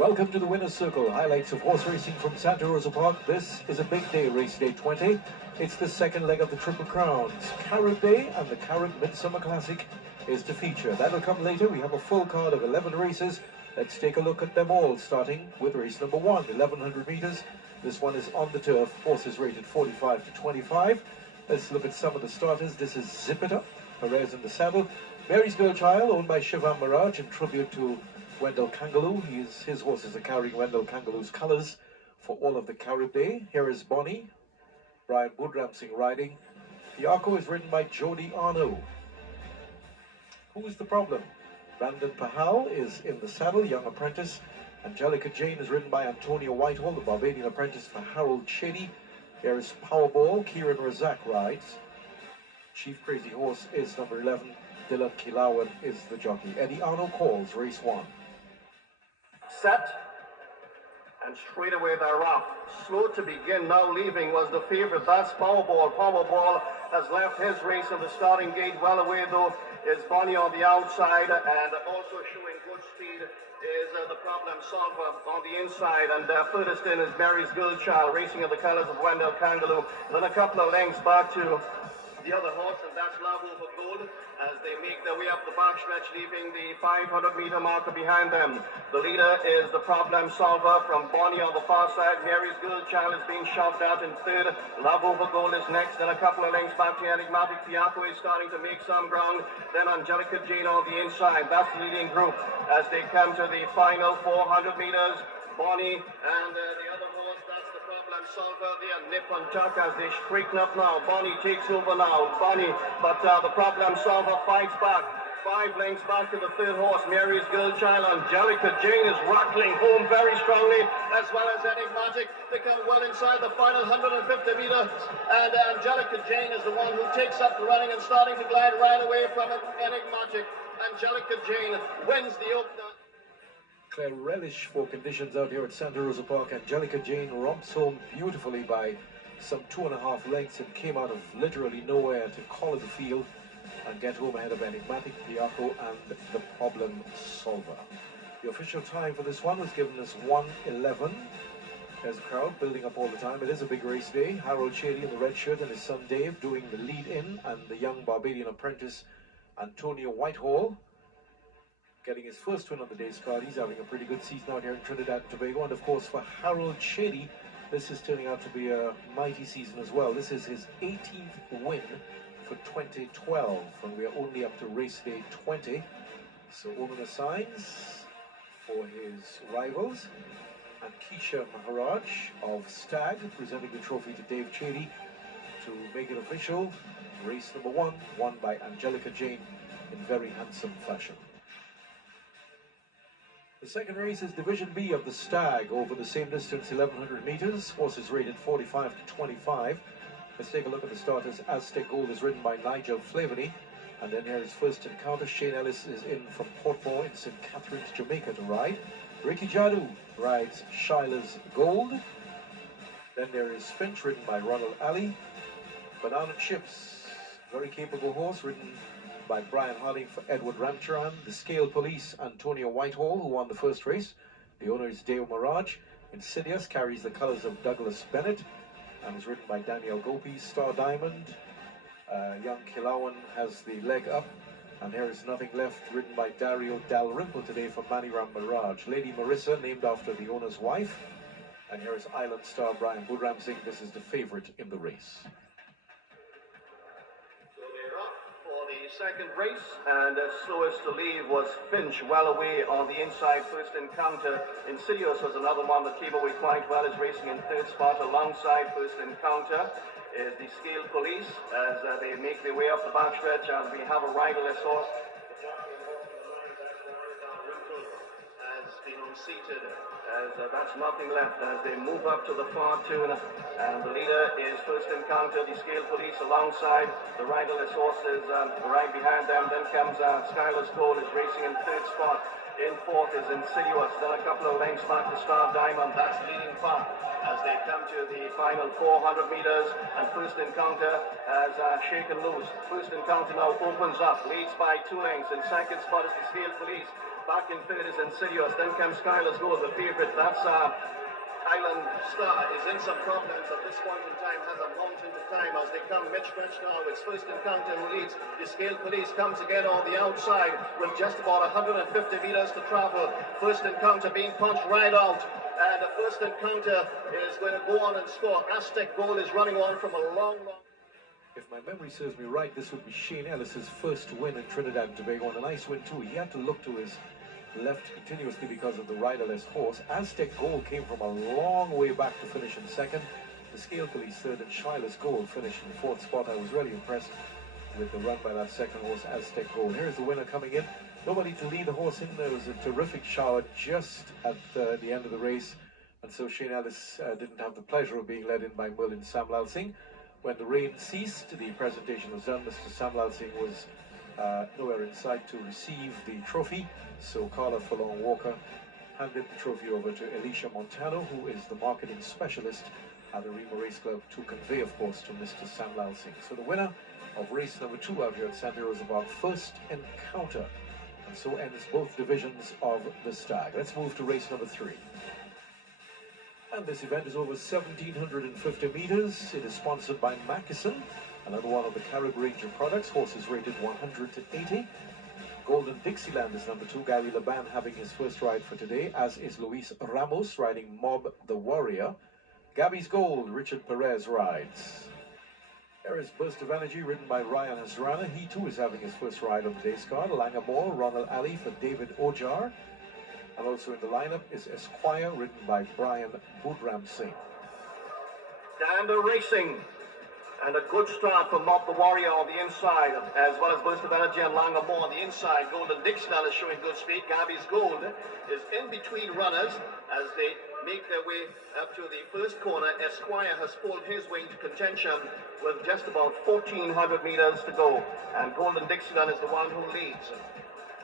Welcome to the Winner's Circle, highlights of horse racing from Santa Rosa Park. This is a big day, race day 20. It's the second leg of the Triple Crowns. Carrot Day and the Carrot Midsummer Classic is to feature. That'll come later. We have a full card of 11 races. Let's take a look at them all, starting with race number 1, 1100 meters. This one is on the turf. Horses rated 45 to 25. Let's look at some of the starters. This is Zip It Up, Perez in the saddle. Mary's Girl Child, owned by Shivam Mirage, in tribute to Wendell Kangaloo. His horses are carrying Wendell Kangaloo's colours for all of the Carib Day. Here is Bonnie, Brian Budramsing riding. Fiaco is ridden by Jody Arno. Who is the problem? Brandon Pahal is in the saddle, young apprentice. Angelica Jane is ridden by Antonio Whitehall, the Barbadian apprentice for Harold Chady. Here is Powerball, Kieran Razak rides. Chief Crazy Horse is number 11. Dylan Kilawan is the jockey. Eddie Arno calls race 1. Set, and straight away they're off. Slow to begin, now leaving was the favourite. That's Powerball. Powerball has left his race in the starting gate. Well away though is Bonnie on the outside, and also showing good speed is the Problem Solver on the inside, and furthest in is Mary's Girl Child, racing in the colours of Wendell Kangaloo. Then a couple of lengths back to the other horse, and that's Love Over Gold, as they make their way up the backstretch, leaving the 500-meter marker behind them. The leader is the Problem Solver from Bonnie on the far side. Mary's Girl Child is being shoved out in third. Love Over Gold is next, then a couple of lengths back to Enigmatic. Fiaco is starting to make some ground. Then Angelica Jane on the inside. That's the leading group as they come to the final 400 meters. Bonnie and the other horse, that's the Problem Solver there, nip and tuck as they straighten up now. Bonnie takes over now. Bonnie, but the Problem Solver fights back. 5 lengths back to the third horse, Mary's Girl Child. Angelica Jane is rattling home very strongly, as well as Enigmatic. They come well inside the final 150 meters, and Angelica Jane is the one who takes up the running and starting to glide right away from it. Enigmatic. Angelica Jane wins the opener. Claire relish for conditions out here at Santa Rosa Park. Angelica Jane romps home beautifully by some 2.5 lengths and came out of literally nowhere to collar the field and get home ahead of Enigmatic, Piaco and the Problem Solver. The official time for this one was given as 1:11. There's a crowd building up all the time. It is a big race day. Harold Chady in the red shirt and his son Dave doing the lead in, and the young Barbadian apprentice Antonio Whitehall getting his first win on the day's card. He's having a pretty good season out here in Trinidad and Tobago. And of course for Harold Chady, this is turning out to be a mighty season as well. This is his 18th win for 2012, and we are only up to race day 20. So ominous signs for his rivals. And Keisha Maharaj of Stag presenting the trophy to Dave Chady to make it official. Race number 1, won by Angelica Jane in very handsome fashion. The second race is Division B of the Stag over the same distance, 1100 meters. Horses rated 45 to 25. Let's take a look at the starters. Aztec Gold is ridden by Nigel Flaveny. And then here is First Encounter. Shane Ellis is in from Portmore in St. Catharines, Jamaica to ride. Ricky Jadu rides Shila's Gold. Then there is Finch, ridden by Ronald Alley. Banana Chips, very capable horse, ridden by Brian Harding for Edward Ramcharan. The Scale Police, Antonio Whitehall, who won the first race. The owner is Deo Mirage. Insidious carries the colours of Douglas Bennett and is ridden by Daniel Gopi. Star Diamond, young Kilawan has the leg up. And here is Nothing Left, ridden by Dario Dalrymple today for Maniram Mirage. Lady Marissa, named after the owner's wife. And here is Island Star Brian Budramsing. This is the favourite in the race. Second race, and slowest to leave was Finch, well away on the inside. First Encounter. Insidious was another one that came away quite well, is racing in third spot alongside First Encounter. Is the Scale Police as they make their way up the backstretch, and we have a riderless horse. The jockey has been unseated, as that's Nothing Left as they move up to the far tune, and the leader is First Encounter. The Scale Police alongside the riderless horses right behind them. Then comes Skylar's Gold is racing in third spot. In fourth is Insidious. Then a couple of lengths back to Star Diamond. That's leading path as they come to the final 400 meters. And First Encounter has shaken loose. First Encounter now opens up, leads by 2 lengths. In second spot is the Scale Police. Back in third is Insidious. Then comes Skylar's Goal, the favourite. That's Highland Star is in some problems at this point in time, has a moment into time as they come mid-stretch now. It's First Encounter who leads. The Scale Police comes again on the outside with just about 150 metres to travel. First Encounter being punched right out. And the First Encounter is going to go on and score. Aztec Goal is running on from a long. If my memory serves me right, this would be Shane Ellis's first win in Trinidad and Tobago, and a nice win too. He had to look to his left continuously because of the riderless horse. Aztec Goal came from a long way back to finish in second. The Scale Police third, and Shila's Goal finished in the fourth spot. I was really impressed with the run by that second horse, Aztec Goal. Here's the winner coming in. Nobody to lead the horse in. There was a terrific shower just at the end of the race, and so Shane Ellis didn't have the pleasure of being led in by Merlin Samlal Singh. When the rain ceased, the presentation was done. Mr. Samlal Singh was nowhere in sight to receive the trophy, so Carla Furlong-Walker handed the trophy over to Alicia Montano, who is the marketing specialist at the Rima Race Club, to convey, of course, to Mr. Samlal Singh. So the winner of race number 2 out here at Santa Rosa Park, First Encounter, and so ends both divisions of the stag. Let's move to race number 3. And this event is over 1,750 meters. It is sponsored by Mackeson, another one of the Carib range of products. Horses rated 100 to 80. Golden Dixieland is number 2. Gary Laban having his first ride for today, as is Luis Ramos riding Mob the Warrior. Gabby's Gold, Richard Perez rides. There is Burst of Energy, ridden by Ryan Hasrana. He too is having his first ride on the day's card. Langamore, Ronald Ali for David Ojar. And also in the lineup is Esquire, ridden by Brian Budram Singh. Dander Racing. And a good start for Mob the Warrior on the inside, as well as Burst of Energy and Langamore on the inside. Golden Dixieland is showing good speed. Gabby's Gold is in between runners as they make their way up to the first corner. Esquire has pulled his way into contention with just about 1,400 meters to go. And Golden Dixieland is the one who leads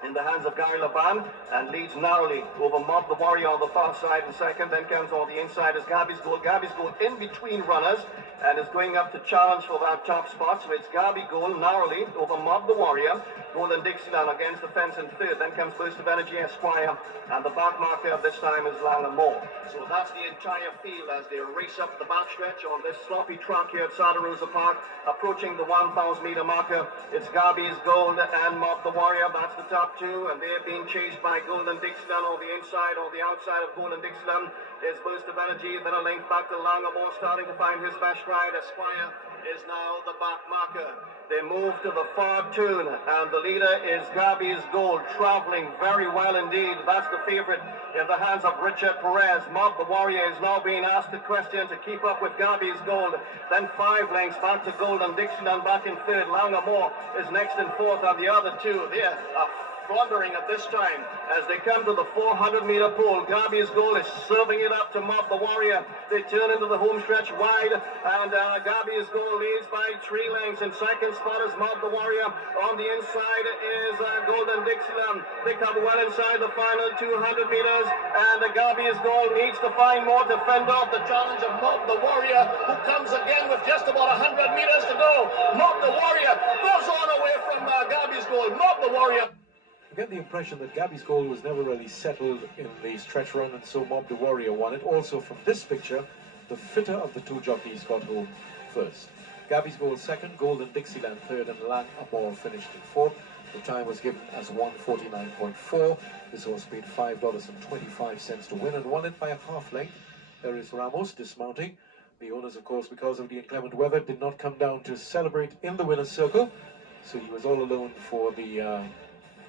in the hands of Gary Laban, and leads narrowly over Mob the Warrior on the far side in second. Then comes on the inside is Gabby's Gold. Gabby's Gold in between runners and is going up to challenge for that top spot. So it's Gabby Gold narrowly over Mob the Warrior. Golden Dixieland against the fence in third. Then comes Burst of Energy, Esquire, and the back marker this time is Langamore. So that's the entire field as they race up the backstretch on this sloppy track here at Santa Rosa Park. Approaching the 1,000 meter marker, it's Gabby's Gold and Mob the Warrior. That's the top two, and they're being chased by Golden Dixieland on the inside. On the outside of Golden Dixieland is Burst of Energy, then a length back to Langamore, starting to find his best ride. Esquire is now the back marker. They move to the far tune, and the leader is Gabby's Gold, traveling very well indeed. That's the favourite in the hands of Richard Perez. Mob the Warrior is now being asked the question to keep up with Gabby's Gold. Then 5 lengths back to Golden Dixieland, back in third. Langamore is next in fourth, and the other two there are floundering at this time as they come to the 400 meter pole. Gabby's Goal is serving it up to Mob the Warrior. They turn into the home stretch wide, and Gabby's Goal leads by 3 lengths. In second spot is Mob the Warrior. On the inside is Golden Dixieland. They come well inside the final 200 meters, and Gabby's Goal needs to find more to fend off the challenge of Mob the Warrior, who comes again with just about 100 meters to go. Mob the Warrior goes on away from Gabby's Goal. Mob the Warrior. I get the impression that Gabby's Goal was never really settled in the stretch run, and so Mob the Warrior won it. Also from this picture, the fitter of the 2 jockeys got home first. Gabby's Goal second, Golden Dixieland third, and Langamore finished in fourth. The time was given as 1:49.4. This horse paid $5.25 to win and won it by a half length. There is Ramos dismounting. The owners, of course, because of the inclement weather, did not come down to celebrate in the winner's circle, so he was all alone for the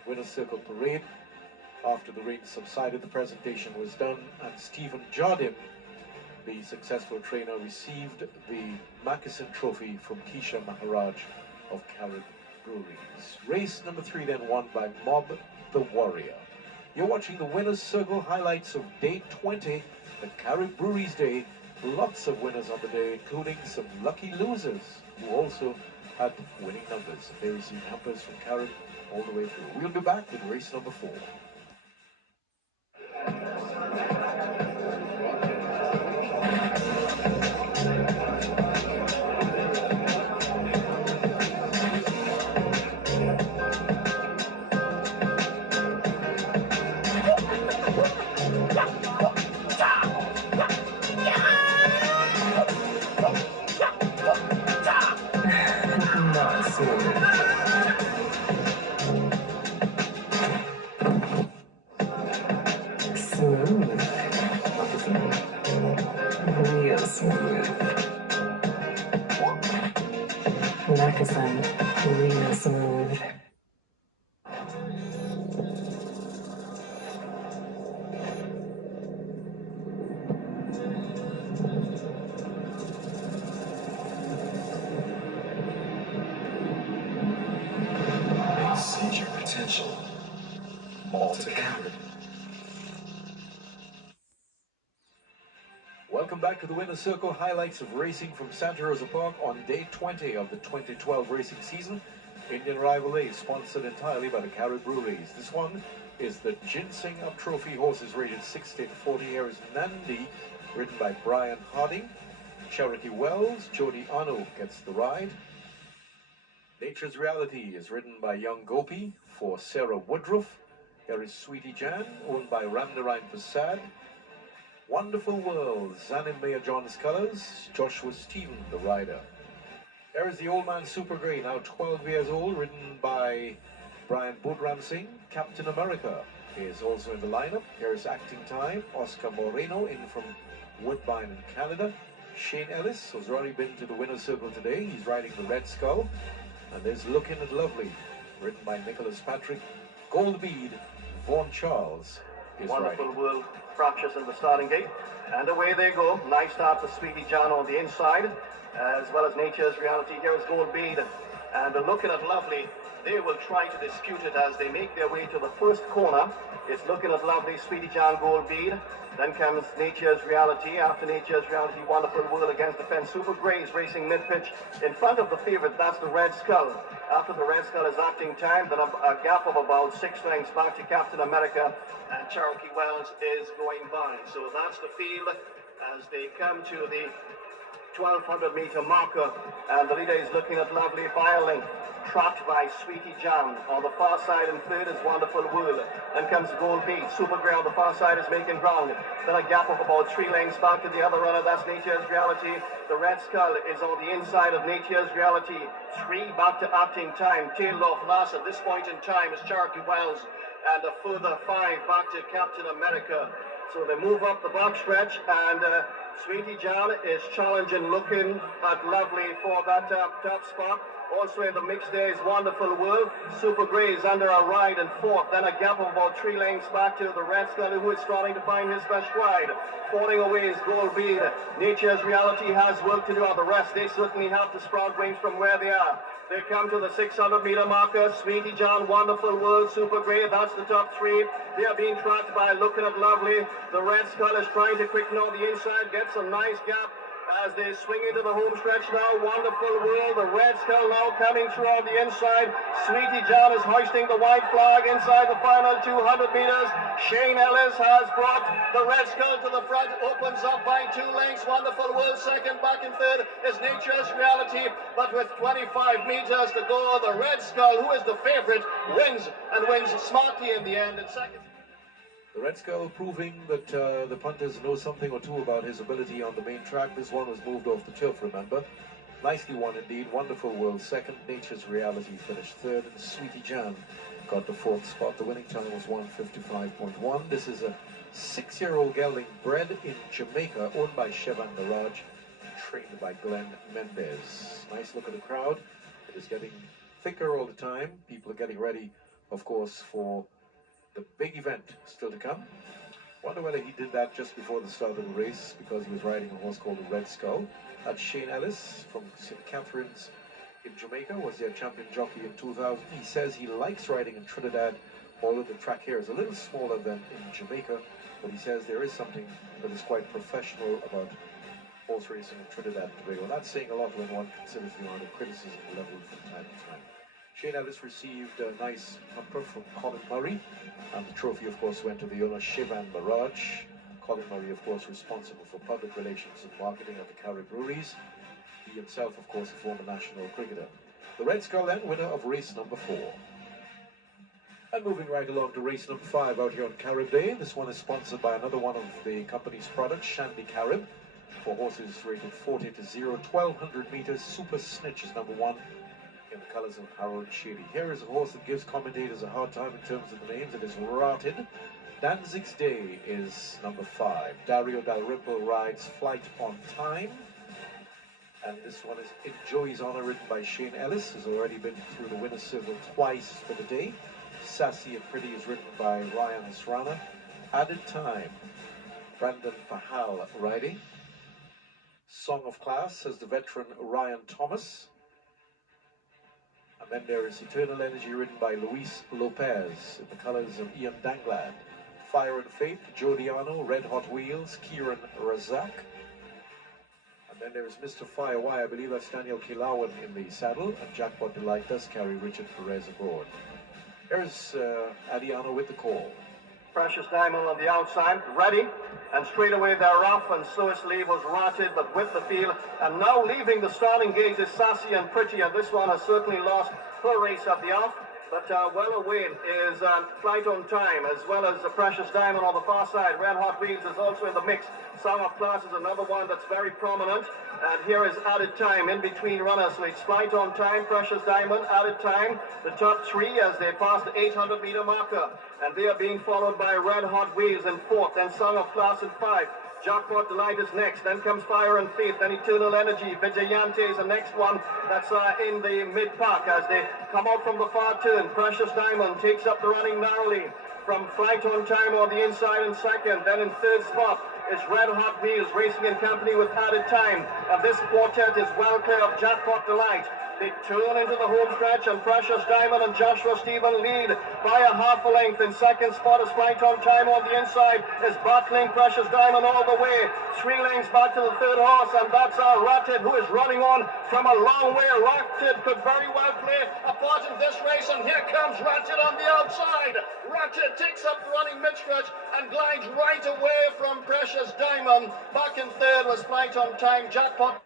Winner's Circle parade. After the rain subsided, the presentation was done, and Stephen Jardin, the successful trainer, received the Mackeson Trophy from Keisha Maharaj of Carib Breweries. Race number 3 then won by Mob the Warrior. You're watching the Winner's Circle highlights of day 20, the Carib Breweries Day. Lots of winners on the day, including some lucky losers who also had winning numbers. They received hampers from Carib all the way through. We'll be back with race number 4. smooth. Real smooth. Moccasin, real smooth. Exceed your potential. Altogether. Welcome back to the Winner's Circle highlights of racing from Santa Rosa Park on day 20 of the 2012 racing season. Indian Rival A, sponsored entirely by the Carib Breweries. This one is the Ginseng Up Trophy. Horses rated 60 to 40. Here is Nandi, ridden by Brian Harding. Cherokee Wells, Jody Ano gets the ride. Nature's Reality is ridden by Young Gopi for Sarah Woodruff. Here is Sweetie Jan, owned by Ramnarayan Prasad. Wonderful World, Zanim Mayor John's Colors, Joshua Stephen, the rider. There is the Old Man Super Grey, now 12 years old, ridden by Brian Budram Singh. Captain America is also in the lineup. Here is Acting Time, Oscar Moreno in from Woodbine in Canada. Shane Ellis, who's already been to the Winner's Circle today, he's riding the Red Skull. And there's Looking at Lovely, ridden by Nicholas Patrick. Gold Bead, Vaughan Charles is Wonderful riding. World fractures in the starting gate. And away they go. Nice start for Sweetie John on the inside, as well as Nature's Reality. Here is Gold Bead. And Looking at Lovely, they will try to dispute it as they make their way to the first corner. It's Looking at Lovely, Sweetie John, Gold Bead. Then comes Nature's Reality. After Nature's Reality, Wonderful World against the fence. Super Greys racing mid-pitch. In front of the favorite, that's the Red Skull. After the Red Skull is Acting Time, then a gap of about 6 lengths back to Captain America, and Cherokee Wells is going by. So that's the field as they come to the 1200-meter marker, and the leader is Looking at Lovely by a length, trapped by Sweetie John. On the far side in third is Wonderful World. Then comes Gold Bead. Super Grey on the far side is making ground. Then a gap of about 3 lengths back to the other runner, that's Nature's Reality. The Red Skull is on the inside of Nature's Reality. 3 back to Acting Time. Tailed off last at this point in time is Cherokee Wells, and a further 5 back to Captain America. So they move up the back stretch, and Sweetie John is challenging Looking at Lovely for that top spot. Also in the mix there is Wonderful World. Super Grey is under a ride in fourth. Then a gap of about 3 lengths back to the Red Skull, who is starting to find his best ride. Falling away is Gold Bead. Nature's Reality has work to do on the rest. They certainly have to sprout wings from where they are. They come to the 600-meter marker. Sweetie John, Wonderful World, Super Grey, that's the top 3. They are being tracked by Looking at Lovely. The Red Skull is trying to quicken on the inside, gets a nice gap as they swing into the home stretch now. Wonderful World, the Red Skull now coming through on the inside. Sweetie John is hoisting the white flag inside the final 200 meters. Shane Ellis has brought the Red Skull to the front, opens up by 2 lengths. Wonderful World second, back in third is Nature's Reality, but with 25 meters to go, the Red Skull, who is the favorite, wins, and wins smartly in the end in second. The Red Skull proving that the punters know something or two about his ability on the main track. This one was moved off the turf, remember. Nicely won indeed. Wonderful World second. Nature's Reality finished third. And Sweetie Jan got the 4th spot. The winning time was 1:55.1. This is a 6-year-old gelding bred in Jamaica, owned by Chevan Mirage, trained by Glenn Mendez. Nice look at the crowd. It is getting thicker all the time. People are getting ready, of course, for the big event still to come. Wonder whether he did that just before the start of the race because he was riding a horse called the Red Skull. That's Shane Ellis from St. Catharines in Jamaica, was their champion jockey in 2000. He says he likes riding in Trinidad, although the track here is a little smaller than in Jamaica, but he says there is something that is quite professional about horse racing in Trinidad and Tobago. That's saying a lot when one considers the amount of criticism leveled from time to time. Shane Ellis received a nice hamper from Colin Murray, and the trophy, of course, went to the owner, Chevan Mirage. Colin Murray, of course, responsible for public relations and marketing at the Carib Breweries. He himself, of course, a former national cricketer. The Red Skull then, winner of race number 4. And moving right along to race number 5 out here on Carib Day. This one is sponsored by another one of the company's products, Shandy Carib, for horses rated 40 to 0, 1200 meters. Super Snitch is number 1. In the colours of Harold Shady. Here is a horse that gives commentators a hard time in terms of the names. It is Rotted. Danzig's Day is number 5. Dario Dalrymple rides Flight on Time. And this one is In Joey's Honor, written by Shane Ellis, has already been through the winner's circle twice for the day. Sassy and Pretty is written by Ryan Hasrana. Added Time, Brandon Pahal riding. Song of Class has the veteran Ryan Thomas. And then there is Eternal Energy, written by Luis Lopez, in the colors of Ian Danglad. Fire and Faith, Joe Diano, Red Hot Wheels, Kieran Razak. And then there is Mr. Firewire, I believe that's Daniel Kilawan in the saddle, and Jackpot Delight does carry Richard Perez aboard. Here's Adiano with the call. Precious Diamond on the outside, ready, and straight away they're off, and slowest lead was Rotted, but with the field, and now leaving the starting gate is Sassy and Pretty, and this one has certainly lost her race at the off, but well away is Flight on Time, as well as the Precious Diamond on the far side. Red Hot Wheels is also in the mix. Song of Class is another one that's very prominent, and here is Added Time in between runners. So it's Flight on Time, Precious Diamond, Added Time, the top three as they pass the 800-meter marker, and they are being followed by Red Hot Wheels in 4th, then Song of Class in 5. Jackpot Delight is next, then comes Fire and Faith, then Eternal Energy. Vigilante is the next one that's in the mid-pack as they come out from the far turn. Precious Diamond takes up the running narrowly from Flight on Time on the inside in 2nd, then in 3rd spot is Red Hot Wheels racing in company with Added Time, and this quartet is well clear of Jackpot Delight. They turn into the home stretch, and Precious Diamond and Joshua Stephen lead by a half a length. In 2nd spot is Flight on Time on the inside, is battling Precious Diamond all the way. 3 lengths back to the 3rd horse, and that's Rotted, who is running on from a long way. Rotted could very well play a part in this race, and here comes Rotted on the outside. Rotted takes up the running mid-stretch and glides right away from Precious Diamond. Back in 3rd was Flight on Time. Jackpot.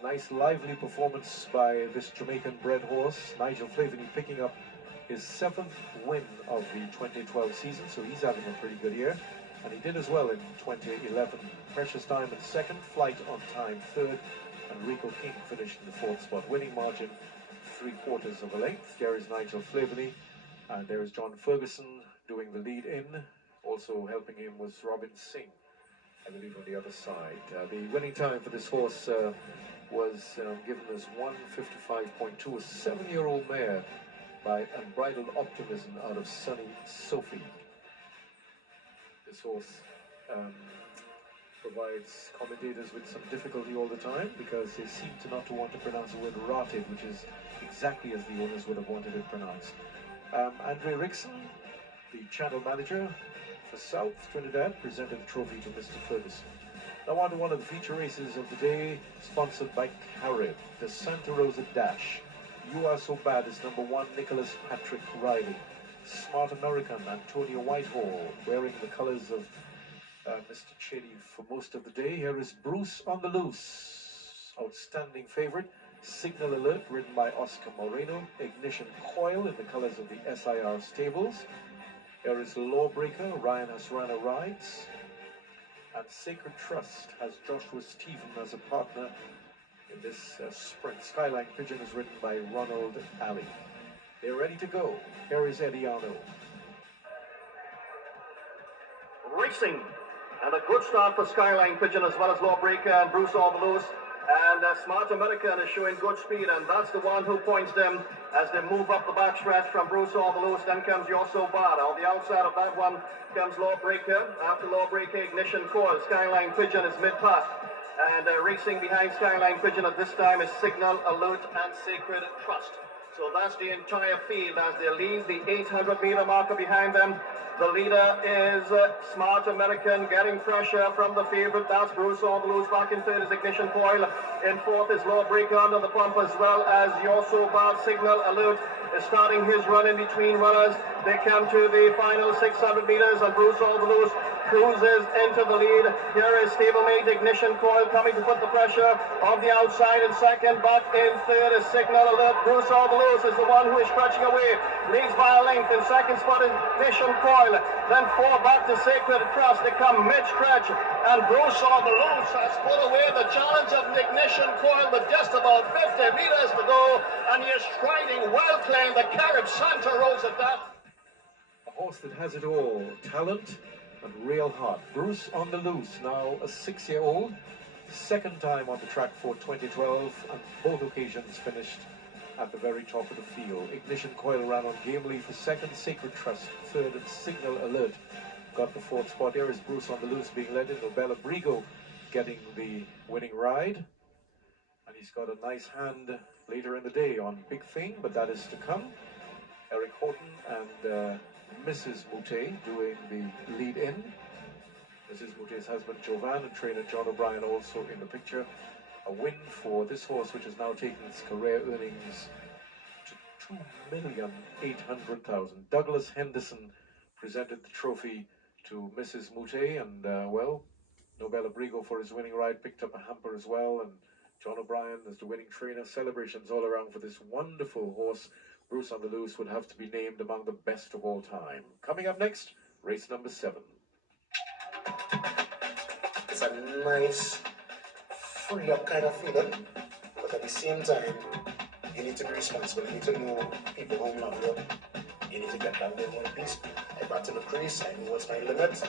A nice lively performance by this Jamaican-bred horse, Nigel Flaveny, picking up his 7th win of the 2012 season, so he's having a pretty good year. And he did as well in 2011. Precious Diamond 2nd, Flight on Time 3rd, and Rico King finished in the 4th spot. Winning margin 3/4 of a length. There is Nigel Flaveny, and there is John Ferguson doing the lead in. Also helping him was Robin Singh, I believe, on the other side. The winning time for this horse was given as 1:55.2, a 7-year-old mare by Unbridled Optimism out of Sunny Sophie. This horse provides commentators with some difficulty all the time because they seem to not to want to pronounce the word Rotted, which is exactly as the owners would have wanted it pronounced. Andre Rickson, the channel manager for South Trinidad, presented the trophy to Mr. Ferguson. Now on to one of the feature races of the day, sponsored by Carib, the Santa Rosa Dash. You Are So Bad is number 1, Nicholas Patrick Riley. Smart American, Antonio Whitehall, wearing the colors of Mr. Chedi for most of the day. Here is Bruce on the Loose, outstanding favorite. Signal Alert, ridden by Oscar Moreno. Ignition Coil in the colors of the SIR Stables. Here is Lawbreaker, Ryan Hasrana rides. And Sacred Trust has Joshua Stephen as a partner in this sprint. Skyline Pigeon is ridden by Ronald Alley. They're ready to go. Here is Ediano. Racing, and a good start for Skyline Pigeon as well as Lawbreaker and Bruce All the Loose. And Smart American is showing good speed, and that's the one who points them as they move up the backstretch from Bruce All the Loose. Then comes You're So Bad. On the outside of that one comes Lawbreaker. After Lawbreaker, Ignition Coil. Skyline Pigeon is mid-pack. And racing behind Skyline Pigeon at this time is Signal, Alert, and Sacred Trust. So that's the entire field as they leave the 800-meter marker behind them. The leader is Smart American, getting pressure from the favorite. That's Bruce All the Loose. Back in 3rd is Ignition Coil. In 4th is Lawbreaker under the pump, as well as You're So Bad. Signal Alert is starting his run in between runners. They come to the final 600 meters, and Bruce All the Loose cruises into the lead. Here is stablemate Ignition Coil coming to put the pressure on the outside in 2nd. Back in 3rd is Signal Alert. Bruce All the Loose is the one who is stretching away. Leads by a length. In 2nd spot is Ignition Coil. Then 4 back to Sacred Trust. They come mid-stretch, and Bruce All the Loose has put away the challenge of Ignition Coil with just about 50 meters to go, and he is striding well claimed the Carib Santa Rosa that. Horse that has it all, talent and real heart. Bruce on the Loose, now a 6-year-old, second time on the track for 2012, and both occasions finished at the very top of the field. Ignition Coil ran on Gamely for second, Sacred Trust third, and Signal Alert got the fourth spot. There is Bruce on the Loose being led in, Nobel Abrigo getting the winning ride, and he's got a nice hand later in the day on Big Thing, but that is to come. Eric Horton and Mrs. Moutet doing the lead in. Mrs. Moutet's husband Jovan and trainer John O'Brien also in the picture. A win for this horse, which has now taken its career earnings to $2,800,000. Douglas Henderson presented the trophy to Mrs. Moutet, and well, Nobel Abrigo for his winning ride picked up a hamper as well, and John O'Brien as the winning trainer. Celebrations all around for this wonderful horse. Bruce on the Loose would have to be named among the best of all time. Coming up next, race number 7. It's a nice, free up kind of feeling, but at the same time, you need to be responsible. You need to know people who love you. You need to get that in one piece. I got to the crease, I know what's my limit,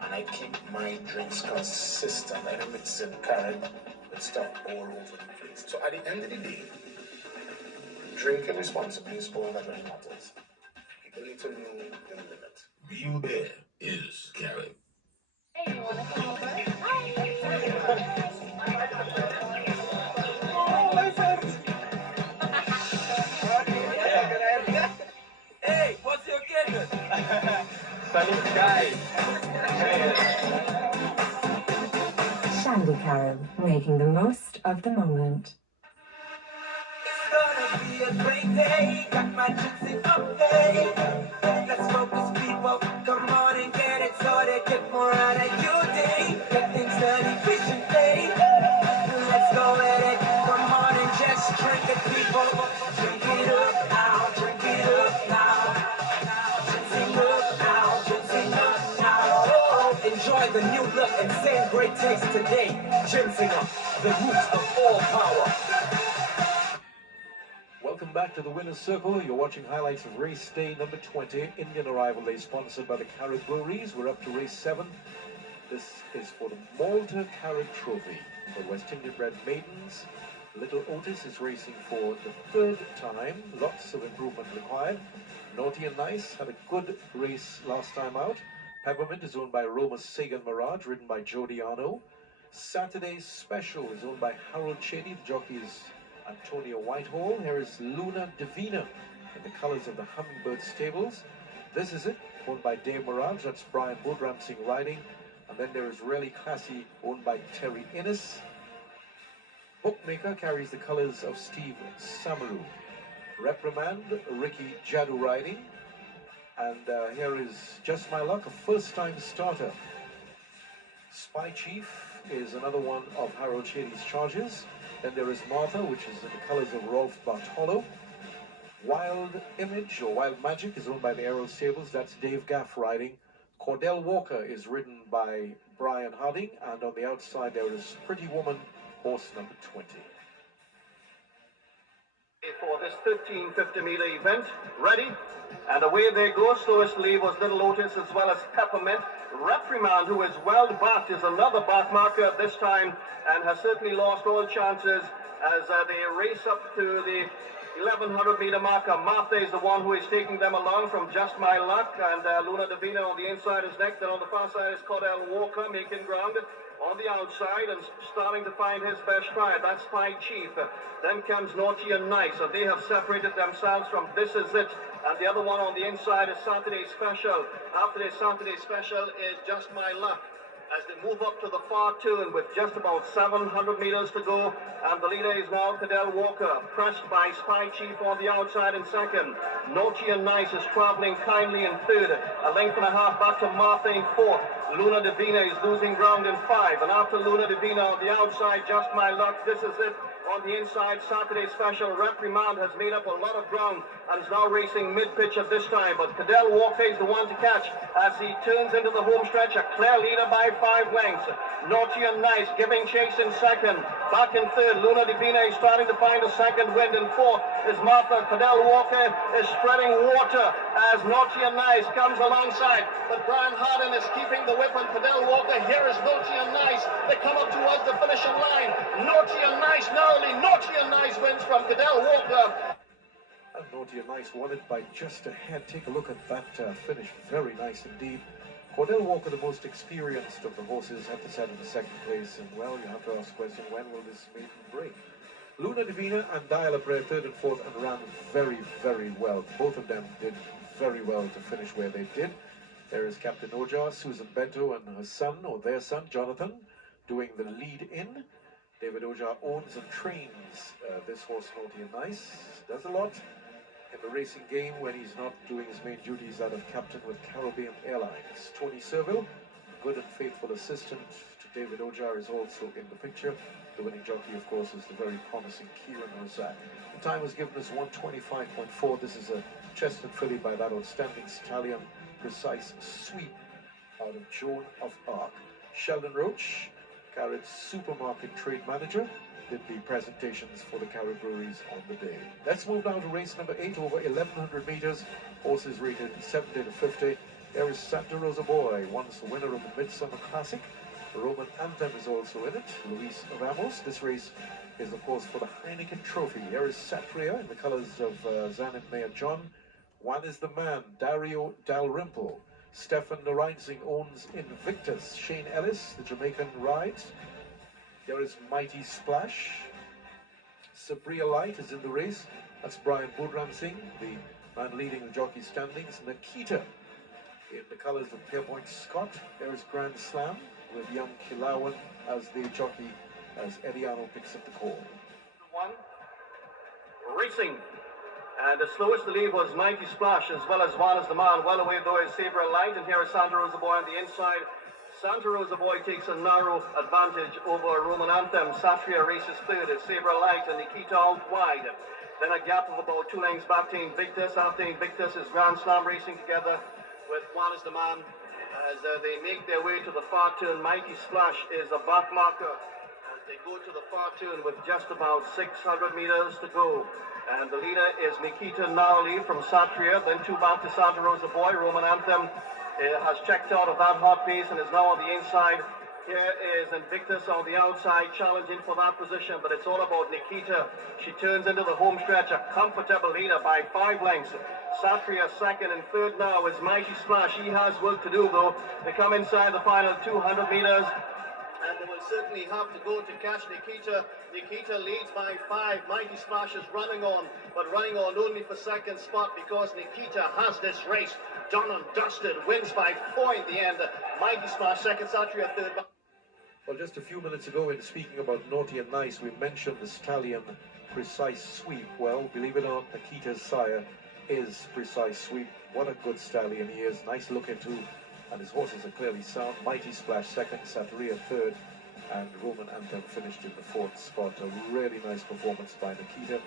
and I keep my drinks consistent. I don't mix in carrot with stuff all over the place. So at the end of the day, drinking responsibly is all that really matters. People need to know the limit. Being there is carrot. Hey, you wanna come over? Hey, what's your occasion? Sunny skies. Shandy Carib, making the most of the moment. It's gonna be a great day. Got my gypsy update. Let's focus, people. Come on and get it started. Get more out of your day. Get things done efficiently. Let's go at it. Come on and just drink it, people. Drink it up now. Drink it up now. Gypsy up now. Gypsy up now. Oh, enjoy the new look and same great taste today. Gypsy up, the roots of all power. Welcome back to the Winner's Circle. You're watching highlights of race day number 20, Indian Arrival Day, sponsored by the Carib Breweries. We're up to race 7. This is for the Malta Carib Trophy for West Indian bred maidens. Little Otis is racing for the 3rd time. Lots of improvement required. Naughty and Nice had a good race last time out. Peppermint is owned by Roma Sagan Mirage, ridden by Jody Arno. Saturday's Special is owned by Harold Chady. The jockey is Antonio Whitehall. Here is Luna Divina in the colors of the Hummingbird Stables. This is it, owned by Dave Mirage. That's Brian Bodramsing riding. And then there is Really Classy, owned by Terry Innes. Bookmaker carries the colors of Steve Samaru. Reprimand, Ricky Jadu riding. And here is Just My Luck, a first-time starter. Spy Chief is another one of Harold Chady's charges. Then there is Martha, which is in the colors of Rolf Bartolo. Wild Image, or Wild Magic, is owned by the Arrow Stables. That's Dave Gaff riding. Cordell Walker is ridden by Brian Harding. And on the outside there is Pretty Woman, horse number 20. For this 1550-meter event, ready? And away they go. Slowestly was Little Otis as well as Peppermint. Reprimand, who is well backed, is another back marker at this time and has certainly lost all chances as they race up to the 1100-meter marker. Martha is the one who is taking them along from Just My Luck, and Luna Divina on the inside is next, and on the far side is Cordell Walker making ground on the outside and starting to find his best stride. That's Spy Chief. Then comes Naughty and Nice, and they have separated themselves from This Is It, and the other one on the inside is Saturday Special. After this Saturday Special is Just My Luck, as they move up to the far turn with just about 700 meters to go, and the leader is now Cordell Walker, pressed by Spy Chief on the outside in second. Naughty and Nice is traveling kindly in third, a length and a half back to Martha in fourth. Luna Divina is losing ground in 5, and after Luna Divina on the outside, Just My Luck, This Is It, On the inside, Saturday's special reprimand has made up a lot of ground and is now racing mid-pitch at this time. But Cadell Walker is the one to catch as he turns into the home stretch, a clear leader by 5 lengths. Naughty and Nice giving chase in second. Back in third, Luna Divina is starting to find a second wind. In fourth is Martha. Cadell Walker is spreading water as Naughty and Nice comes alongside. But Brian Harden is keeping the whip on Cadell Walker. Here is Naughty and Nice. They come up towards the finishing line. Naughty and Nice now. Naughty and Nice wins from Cadell Walker. And Naughty and Nice won it by just a head. Take a look at that finish. Very nice indeed. Cadell Walker, the most experienced of the horses, had to set in the second place. And well, you have to ask the question, when will this maiden break? Luna Divina and Dial Prayer third and fourth and ran very, very well. Both of them did very well to finish where they did. There is Captain Ojar, Susan Bento and her son, or their son, Jonathan, doing the lead in. David Ojar owns and trains this horse, Naughty and Nice. Does a lot in the racing game when he's not doing his main duties out of captain with Caribbean Airlines. Tony Serville, good and faithful assistant to David Ojar, is also in the picture. The winning jockey, of course, is the very promising Kieran Rosa. The time was given as 125.4. This is a chestnut filly by that outstanding stallion, Precise Sweep, out of Joan of Arc. Sheldon Roach, Carriage Supermarket Trade Manager, did the presentations for the Carriage Breweries on the day. Let's move now to race number 8 over 1100 meters. Horses rated 70 to 50. There is Santa Rosa Boy, once the winner of the Midsummer Classic. The Roman Anthem is also in it. Luis Ramos. This race is, of course, for the Heineken Trophy. Here is Satria in the colors of Zan and Mayor John. One is the man, Dario Dalrymple. Stefan Narainzing owns Invictus. Shane Ellis, the Jamaican, rides. There is Mighty Splash. Sabria Light is in the race. That's Brian Budram Singh, the man leading the jockey standings. Nikita in the colors of Pierpoint Scott. There is Grand Slam with young Kilawan as the jockey as Ediano picks up the call. One, racing. And the slowest to leave was Mighty Splash, as well as One is the Man. Well away though is Sabre Light, and here is Santa Rosa Boy on the inside. Santa Rosa Boy takes a narrow advantage over Roman Anthem. Satria races third, it's Sabre Light and Nikita out wide. Then a gap of about 2 lengths back to Invictus. After Invictus is Grand Slam racing together with One is the Man. As they make their way to the far turn, Mighty Splash is a back marker. As they go to the far turn with just about 600 meters to go. And the leader is Nikita Narli from Satria, then 2 back to Santa Rosa Boy. Roman Anthem has checked out of that hot pace and is now on the inside. Here is Invictus on the outside, challenging for that position, but it's all about Nikita. She turns into the home stretch, a comfortable leader by 5 lengths. Satria second, and third now is Mighty Splash. He has work to do though. They come inside the final 200 meters. And they will certainly have to go to catch Nikita. Nikita leads by 5. Mighty Splash is running on, but running on only for second spot because Nikita has this race done and dusted. Wins by 4 in the end. Mighty Splash second, Satria third. Well, just a few minutes ago, in speaking about Naughty and Nice, we mentioned the stallion Precise Sweep. Well, believe it or not, Nikita's sire is Precise Sweep. What a good stallion he is. Nice looking too. And his horses are clearly sound. Mighty Splash second, Sataria third, and Roman Anthem finished in the 4th spot. A really nice performance by Nikita.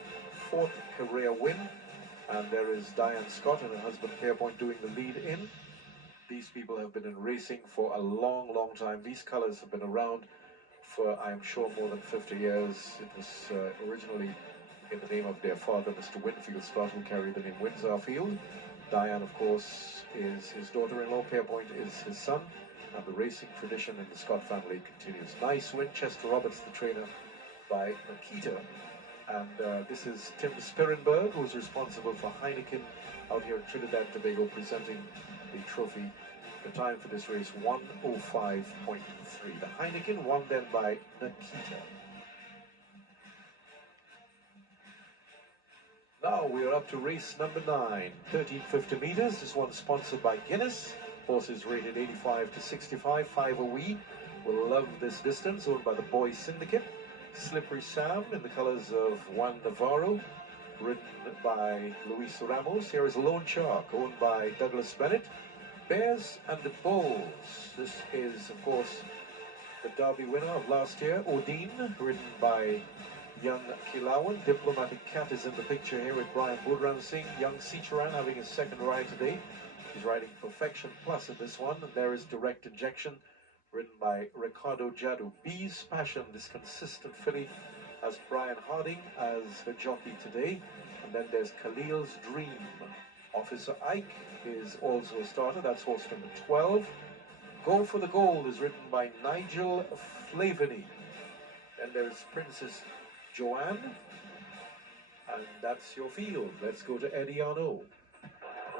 4th career win. And there is Diane Scott and her husband Pierpoint doing the lead in. These people have been in racing for a long, long time. These colors have been around for, I am sure, more than 50 years. It was originally in the name of their father, Mr. Winfield Scott, who carried the name Windsor Field. Diane, of course, is his daughter-in-law. Pierpoint is his son. And the racing tradition in the Scott family continues. Nice win, Chester Roberts, the trainer, by Nikita. And this is Tim Spirenberg, who's responsible for Heineken out here in Trinidad and Tobago, presenting the trophy. The time for this race, 1:05.3. The Heineken won then by Nikita. Now we are up to race number 9, 1350 meters. This one sponsored by Guinness. Horses rated 85 to 65. 5 a wee. Will love this distance, owned by the Boys Syndicate. Slippery Sam in the colors of Juan Navarro, ridden by Luis Ramos. Here is Lone Shark, owned by Douglas Bennett. Bears and the Bulls. This is, of course, the Derby winner of last year, Odin, ridden by young Kilawan. Diplomatic Cat is in the picture here with Brian Budran Singh. Young Sicharan having his second ride today. He's riding Perfection Plus in this one. And there is Direct Injection, ridden by Ricardo Jadu. Bee's Passion, this consistent filly, has Brian Harding as her jockey today. And then there's Khalil's Dream. Officer Ike is also a starter. That's horse number 12. Go for the Gold is ridden by Nigel Flaveny. Then there's Princess Joanne. And that's your field. Let's go to Eddie Arnaud.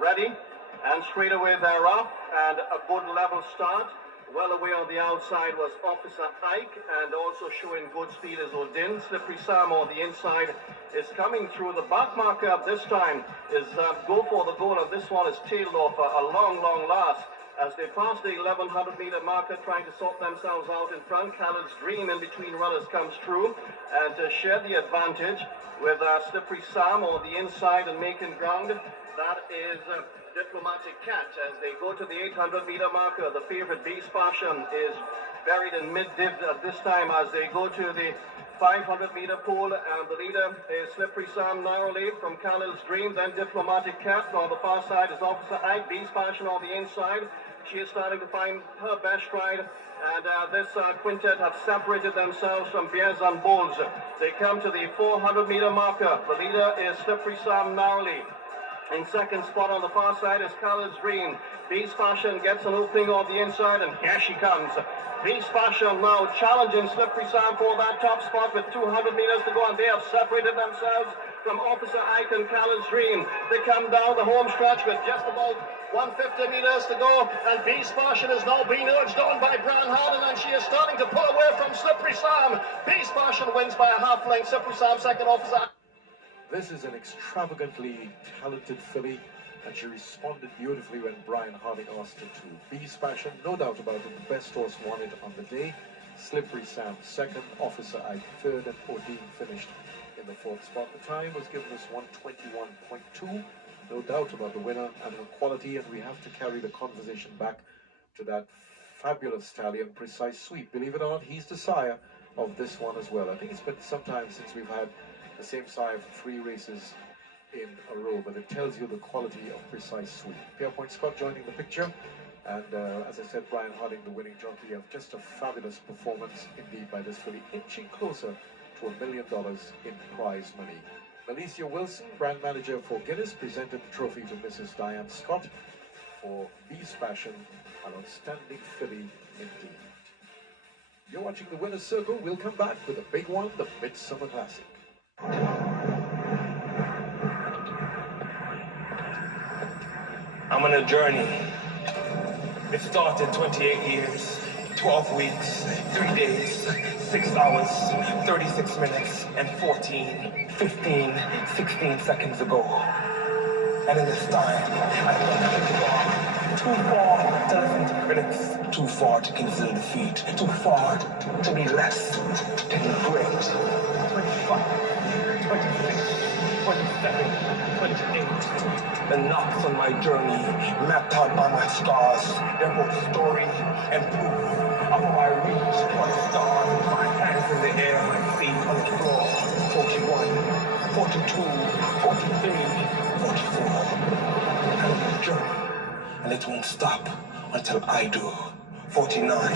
Ready, and straight away they're off, and a good level start. Well away on the outside was Officer Ike, and also showing good speed is Odin. Slippery Sam on the inside is coming through. The back marker of this time is Go for the Goal, and this one is tailed off a long last. As they pass the 1100 meter marker, trying to sort themselves out in front. Khaled's Dream in between runners comes through and share the advantage with Slippery Sam on the inside and making ground. That is Diplomatic Cat. As they go to the 800 meter marker, the favorite Beast Passion is buried in mid-div at this time as they go to the 500 meter pool, and the leader is Slippery Sam narrowly from Khaled's Dream, then Diplomatic Cat. On the far side is Officer Ike. Beast Passion on the inside. She is starting to find her best stride, and this quintet have separated themselves from Bears and Bulls. They come to the 400 meter marker. The leader is Slippery Sam narrowly. In second spot on the far side is Khaled's Dream. Beast Passion gets an opening on the inside, and here she comes. Beast Passion now challenging Slippery Sam for that top spot with 200 meters to go, and they have separated themselves from Officer Ike and Khaled's Dream. They come down the home stretch with just about 150 meters to go, and Beast Passion is now being urged on by Bran Harden, and she is starting to pull away from Slippery Sam. Beast Passion wins by a half length. Slippery Sam second, Officer. This is an extravagantly talented filly, and she responded beautifully when Brian Harding asked her to. Beast Passion, no doubt about it, the best horse won it on the day. Slippery Sam second, Officer Ike third, and Odin finished in the fourth spot. The time was given us 1:21.2. No doubt about the winner and her quality, and we have to carry the conversation back to that fabulous stallion, Precise Sweep. Believe it or not, he's the sire of this one as well. I think it's been some time since we've had the same sire for 3 races in a row, but it tells you the quality of Precise Sweep. Pierpoint Scott joining the picture, and as I said, Brian Harding, the winning jockey, of just a fabulous performance indeed by this filly, inching closer to $1 million in prize money. Alicia Wilson, brand manager for Guinness, presented the trophy to Mrs. Diane Scott for Beast Passion, an outstanding filly indeed. You're watching the Winner's Circle. We'll come back with a big one, the Midsummer Classic. I'm on a journey. It started 28 years, 12 weeks, 3 days, 6 hours, 36 minutes, and 15, 16 seconds ago. And in this time, I've gone too far to listen to critics, too far to consider defeat, too far to be less than great. 25. 26, 27, 28. The knocks on my journey, mapped out by my stars. They're both story and proof of how I reach for the stars. My hands in the air, my feet on the floor. 41, 42, 43, 44. I'm on a journey, and it won't stop until I do. 49.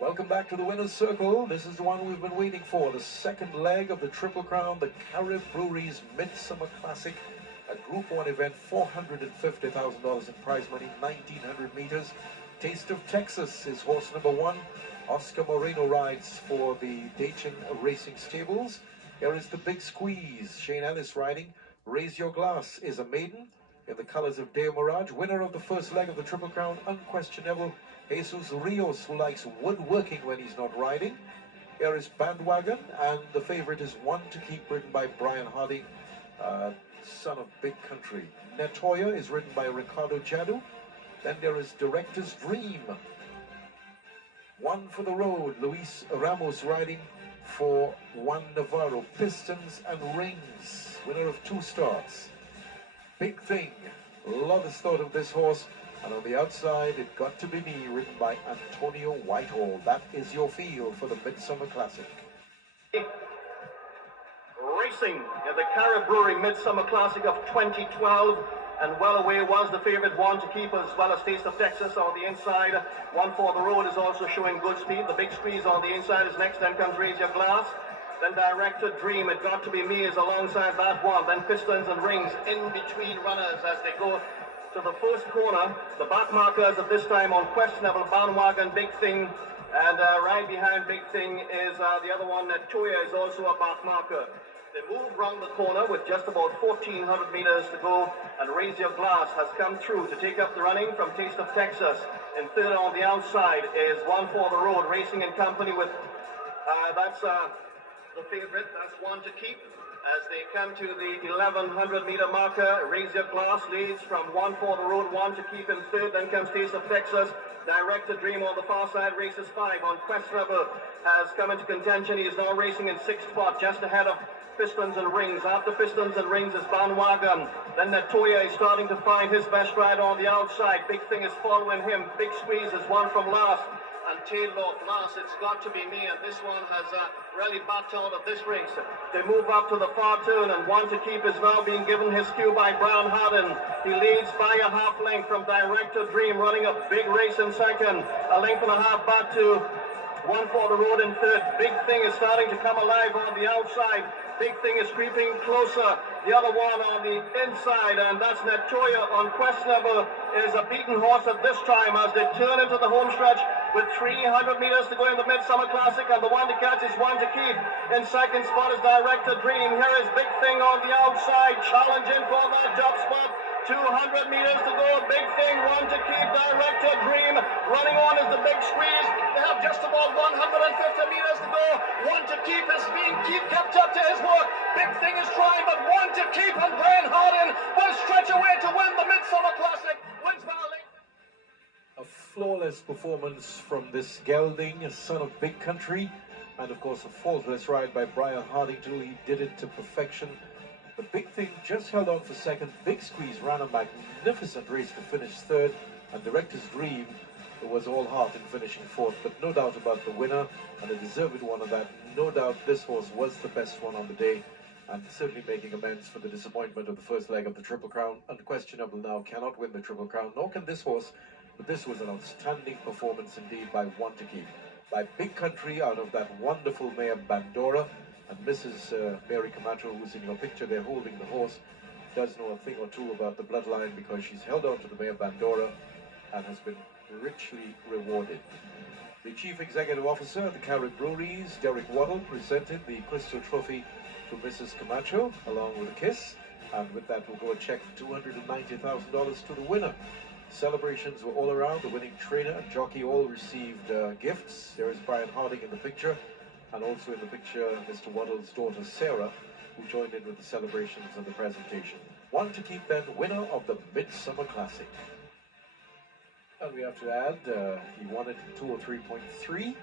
Welcome back to the Winner's Circle. This is the one we've been waiting for, the second leg of the Triple Crown, the Carib Brewery's Midsummer Classic, a Group 1 event, $450,000 in prize money, 1,900 meters. Taste of Texas is horse number 1. Oscar Moreno rides for the Dachin Racing Stables. Here is the Big Squeeze, Shane Ellis riding. Raise Your Glass is a maiden. in the colors of Deo Mirage, winner of the first leg of the Triple Crown, unquestionable Jesus Rios, who likes woodworking when he's not riding. Here is Bandwagon, and the favorite is One to Keep, written by Brian Harding, son of Big Country. Netoya is written by Ricardo Jadu. Then there is Director's Dream. One for the Road, Luis Ramos riding for Juan Navarro. Pistons and Rings, winner of 2 starts. Big Thing, love the thought of this horse. And on the outside, It Got to Be Me, written by Antonio Whitehall. That is your field for the Midsummer Classic. Racing in the Carib Brewery Midsummer Classic of 2012. And well away was the favorite One to Keep, as well as Taste of Texas on the inside. One for the Road is also showing good speed. The Big Squeeze on the inside is next. Then comes Raise Your Glass. Then Director Dream, It Got to Be Me is alongside that one. Then Pistons and Rings in between runners as they go to the first corner. The back markers at this time unquestionable. Bandwagon, Big Thing, and right behind Big Thing is the other one. Toya is also a back marker. They move round the corner with just about 1,400 meters to go, and Raise Your Glass has come through to take up the running from Taste of Texas. In third on the outside is One for the Road, racing in company with, that's the favorite, that's One to Keep. As they come to the 1,100 meter marker, Raise Your Glass leads from One for the Road, One to Keep in third. Then comes Taste of Texas. Director Dream on the far side races 5. Unquestionable has come into contention. He is now racing in 6th spot, just ahead of Pistons and Rings. After Pistons and Rings is Bandwagon. Then Netoya is starting to find his best rider on the outside. Big Thing is following him. Big Squeeze is one from last. And Taylor last, It's Got to Be Me, and this one has really backed out of this race. They move up to the far turn, and One to Keep is now being given his cue by Brown Harden. He leads by a half length from Director Dream, running a big race in second. A length and a half back to One for the Road in third. Big Thing is starting to come alive on the outside. Big Thing is creeping closer. The other one on the inside, and that's Netoya. Unquestionable is a beaten horse at this time as they turn into the home stretch with 300 meters to go in the Midsummer Classic, and the one to catch is One to Keep. In second spot is Director Dream. Here is Big Thing on the outside, challenging for that top spot. 200 meters to go. Big Thing, One to Keep, Director Dream. Running on is the Big Squeeze. They have just about 150 meters to go. One to Keep is being kept up to his work. Big Thing is trying, but One to Keep, and Brian Harden will stretch away to win the Midsummer Classic. Wins by a length. A flawless performance from this gelding, son of Big Country, and of course a faultless ride by Brian Harding too. He did it to perfection. The Big Thing just held on for second. Big Squeeze ran a magnificent race to finish third, and Director's Dream was all heart in finishing fourth. But no doubt about the winner, and a deserved one of that. No doubt this horse was the best one on the day, and certainly making amends for the disappointment of the first leg of the Triple Crown. Unquestionable now, cannot win the Triple Crown, nor can this horse, but this was an outstanding performance indeed by One to Keep. By Big Country out of that wonderful mare Bandora, and Mrs. Mary Camacho, who's in your picture there holding the horse, does know a thing or two about the bloodline because she's held on to the mare Bandora and has been richly rewarded. The Chief Executive Officer of the Carib Breweries, Derek Waddle, presented the Crystal Trophy to Mrs. Camacho along with a kiss, and with that we'll go a check for $290,000 to the winner. Celebrations were all around. The winning trainer and jockey all received gifts. There is Brian Harding in the picture, and also in the picture Mr. Waddle's daughter Sarah, who joined in with the celebrations and the presentation. One to Keep then, winner of the Midsummer Classic. And we have to add, he won it in 203.3,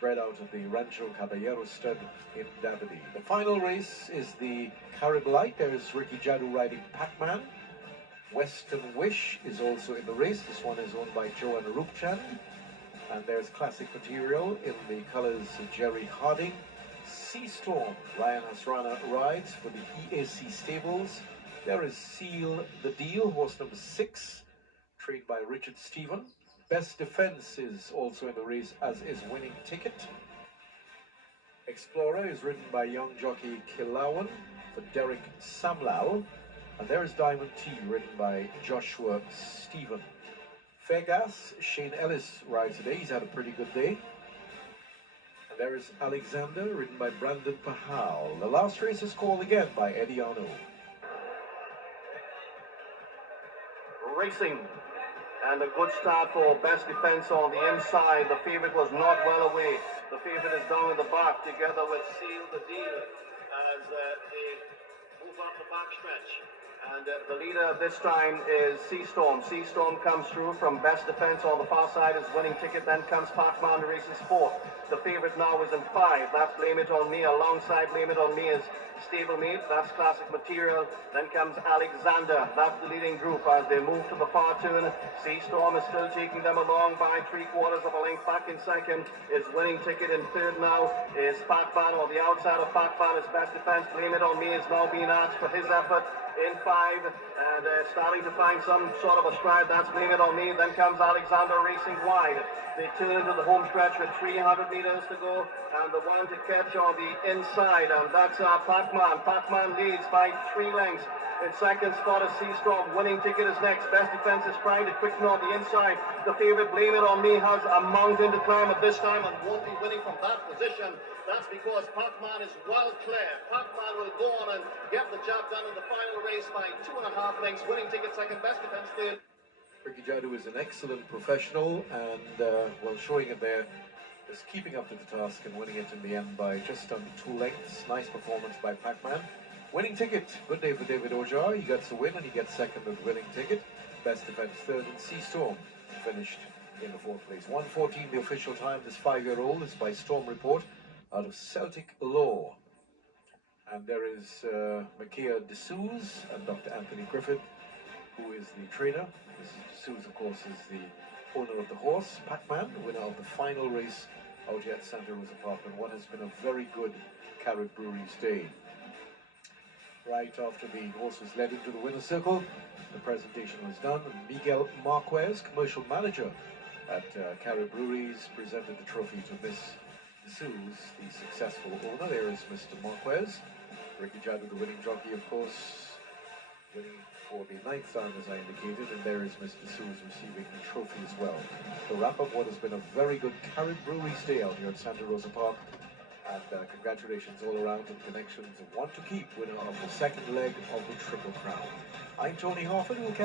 bred out of the Rancho Caballero stud in Davide. The final race is the Carib Light. There is Ricky Jadu riding Pac-Man. Western Wish is also in the race. This one is owned by Joanna Rupchand. And there's Classic Material in the colors of Jerry Harding. Sea Storm, Ryan Hasrana rides for the EAC Stables. There is Seal the Deal, horse number 6, trained by Richard Stephen. Best Defense is also in the race, as is Winning Ticket. Explorer is ridden by young jockey Kilawan for Derek Samlal. And there is Diamond T, ridden by Joshua Stephen. Fairgas, Shane Ellis rides today. He's had a pretty good day. And there is Alexander, ridden by Brandon Pahal. The last race is called again by Eddie Arno. racing. And a good start for best defense on the inside. The favorite was not well away. The favorite is down in the back together with Seal the Deal as they move up the backstretch. And the leader this time is Seastorm. Seastorm comes through from best defense on the far side is winning ticket. Then comes Pac-Man, races fourth. The favorite now is in 5. That's Blame It On Me. Alongside Blame It On Me is Stablemate. That's Classic Material. Then comes Alexander. That's the leading group as they move to the far turn. Seastorm is still taking them along by 3/4 of a length. Back in second is winning ticket. In third now is Pac-Man. On the outside of Pac-Man is best defense. Blame It On Me is now being asked for his effort. In 5 and starting to find some sort of a stride. That's Blame It On Me. Then comes Alexander racing wide. They turn into the home stretch with 300 meters to go, and the one to catch on the inside, and that's Pac-Man. Pac-Man leads by 3 lengths. In second spot is Seastorm. Winning ticket is next. Best defense is trying to quicken on the inside. The favorite Blame It On Me has a mountain to climb at this time and won't be winning from that position. That's because Pac-Man is well clear. Pac-Man will go on and get the job done in the final race by 2.5 lengths. Winning ticket second. Best defense third. Ricky Jadu is an excellent professional, and while showing it there, is keeping up to the task and winning it in the end by just under 2 lengths. Nice performance by Pac-Man. Winning ticket, good day for David Ojar. He gets the win and he gets second with winning ticket. Best defense third, and Seastorm finished in the 4th place. 1:14 the official time. This 5-year-old is by Storm Report out of Celtic Law. And there is Makia D'Souza and Dr. Anthony Griffith, who is the trainer. Mrs. D'Souza, of course, is the owner of the horse. Pac-Man, winner of the final race out here at Santa Rosa Park, and what has been a very good Carrot Brewery's day. Right after the horse was led into the winner's circle, the presentation was done, and Miguel Marquez, commercial manager at Carrot Breweries, presented the trophy to Miss D'Souza, the successful owner. There is Mr. Marquez. Ricky Jadu, the winning jockey, of course, winning for the 9th time, as I indicated, and there is Mr. D'Souza receiving the trophy as well. To wrap up what has been a very good Carrot Brewery's day out here at Santa Rosa Park, and congratulations all around to the connections of One to Keep, winner of the 2nd leg of the Triple Crown. I'm Tony Hoffman. We'll catch